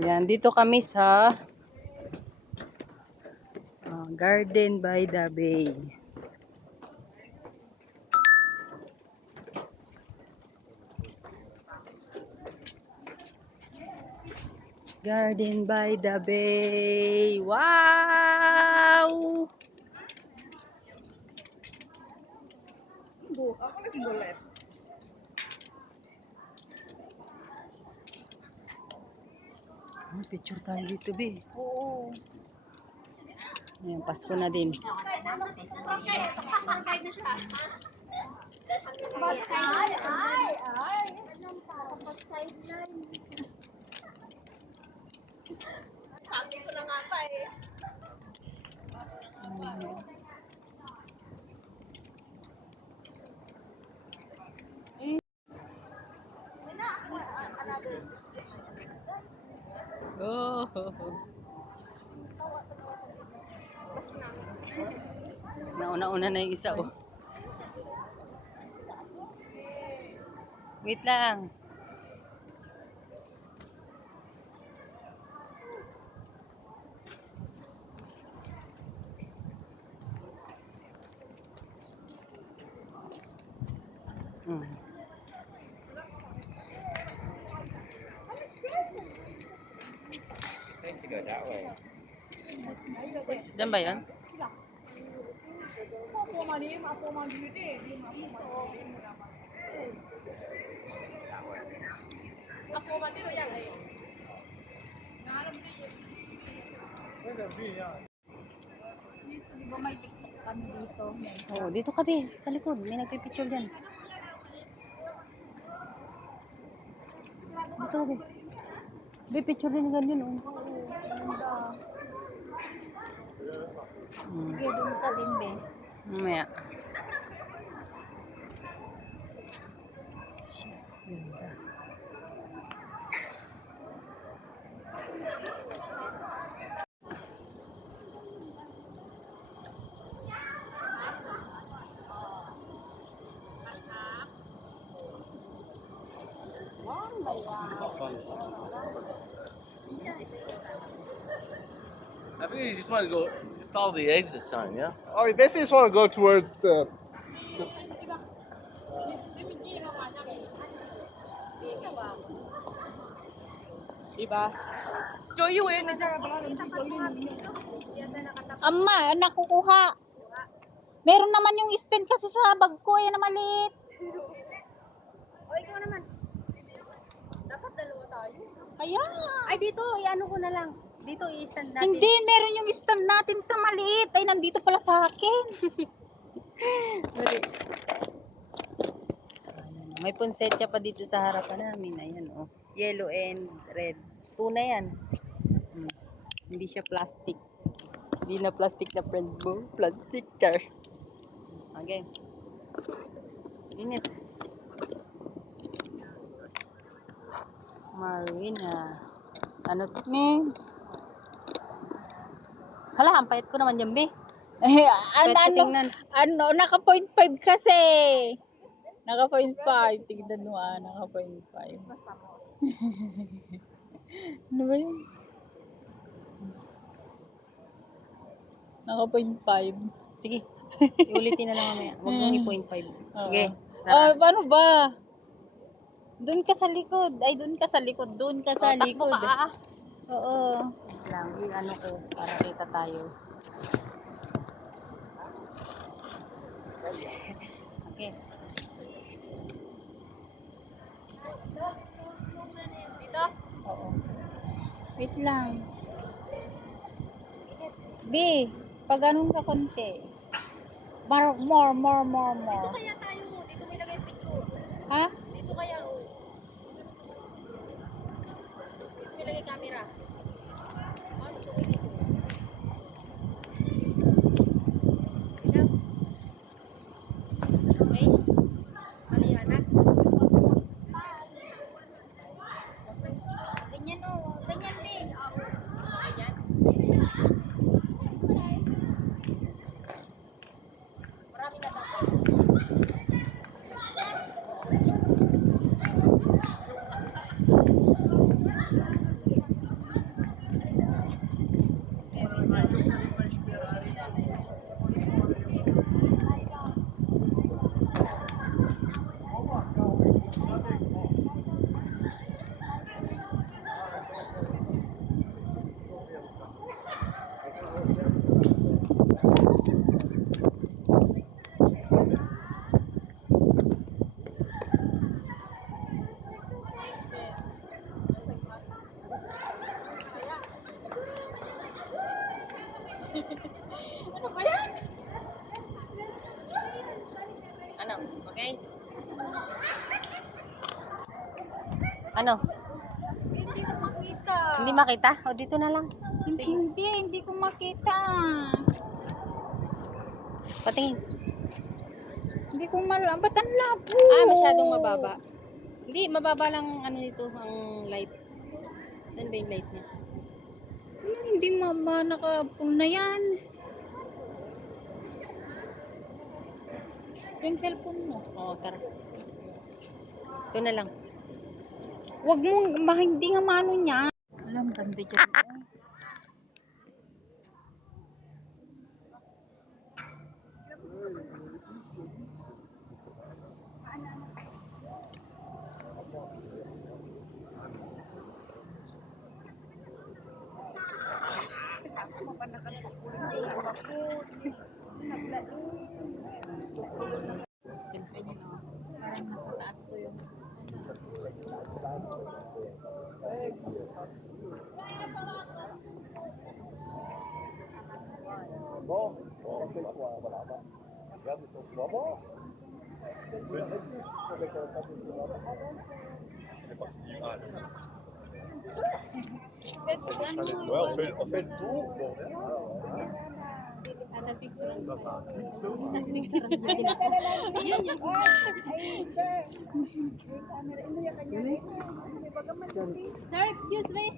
Yan, dito kami sa Garden by the Bay. Garden by the Bay. Wow! Picture tayo dito, Bi. Oo. Ayan, Pasko na din. Sabi ko na nga pa eh. Oh. Nauna-una na yung isa, oh. Wait lang. Diyan ba yan? Di ba may TikTok kami dito? Oh, dito ka, Bi. Sa likod. May nagpipicture dyan. Dito, Bi. Bi, picture din ganyan, oh. Sige, doon ka din, be. Mamaya. Yes, ganda. I think you just want to go follow the exit sign, yeah? Oh, we basically just want to go towards the. Amma, nakukuha. Meron naman yung stand kasi sa bag ko, yan na maliit. O, ikaw naman. Dapat dalawa tayo. Kaya. Ay, dito, i-ano ko na lang. Dito, i-stand natin. Hindi, meron yung stand natin na maliit. Ay, nandito pala sa akin. May ponsetya pa dito sa harapan namin. Ayan, oh. Yellow and red. Tuna yan. Hindi siya plastic. Hindi na plastic na friend mo. Plastic car. Okay. Init. Marina. Ano to? Hala, ang payat ko naman dyan, Be. Naka 0.5 kasi. Naka 0.5. Tignan mo naka 0.5. Ano ba yun? Naka 0.5. Sige. Iulitin na lang mamaya. Huwag mong i-0.5. Okay. Paano ba? Doon ka sa likod. Ay, doon ka sa likod. Doon ka sa likod. Takbo ka, Oo. Wait lang. Ano ko, para kita tayo. Okay. Dito? Oo. Wait lang. B, pag ganun ka konti. More. Kaya tayo, dito may lagay picture. Ha? Dito kaya, oh. Dito may lagay camera. Ano to, dito? Ito? Okay? Maliwanag? Ganyan, oh. Ganyan din. Ganyan. Marami na ba? Ano? Hindi ko makita. Hindi makita? O, dito na lang. Sige. Hindi ko makita. Patingin. Hindi ko ba't ang labo? Ah, masyadong mababa. Hindi, mababa lang ano nito, ang light. Saan ba yung light niya? Hindi naka-full na yan. Yung cellphone mo. Oo, tara. Ito na lang. Huwag hindi nga mano niya. Alam, ganda dyan. Parang nasa taas ko yun. On fait le tour. Ada picture. Tapos picture. Yan, yan. Sir, excuse me.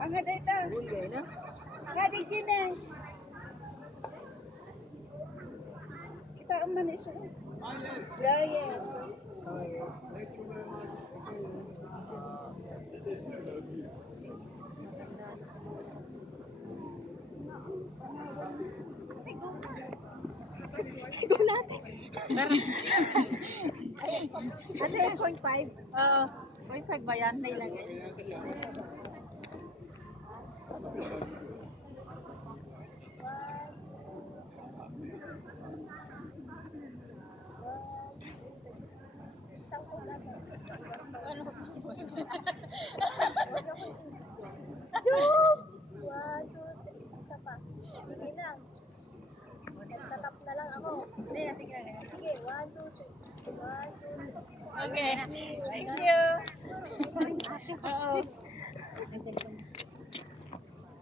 Ang ada ito. Kadi gini. Kita man isu. Gaya. Ano yung 0.5? Oo. 0.5 ba yan? Nailagay. Hindi na, sige na. Okay. Thank you. Oo.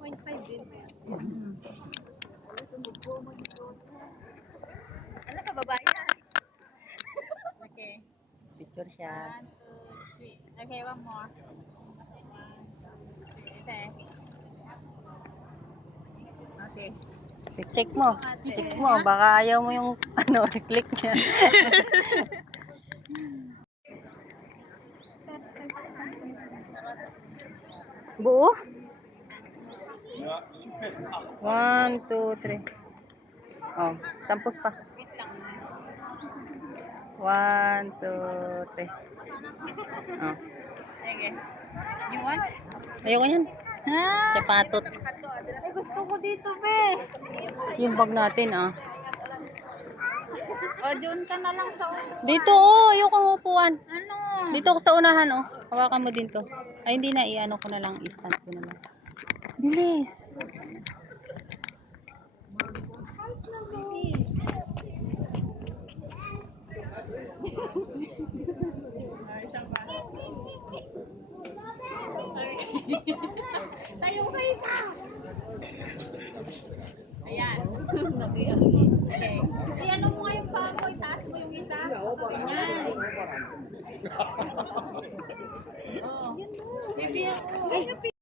0.5 din. Ano ka, babae yan? Okay. Picture siya. 1, 2, 3. Okay, one more. Okay. Okay. Check mo. Check mo. Baka ayaw mo yung ano, click niya. Buo? 1, 2, 3. Oh, sampos pa. 1, 2, 3. Oh. Okay. You want? Ayoko yan. Ah! Chapatot. Ay, gusto ko dito, be. Yung bag natin, ah. O, doon ka na lang sa ulo. Dito, oh. Ayoko ng upuan. Ano? Dito ako sa unahan, oh. Hawakan mo din to. Ay, hindi na. I-ano ko na lang. I-stand ko na lang. Bilis. Tayo ka isa. Ayan. Okay. I-ano mo nga yung paa mo, itaas mo yung isa. Ganyan. Oo. Bibi ako.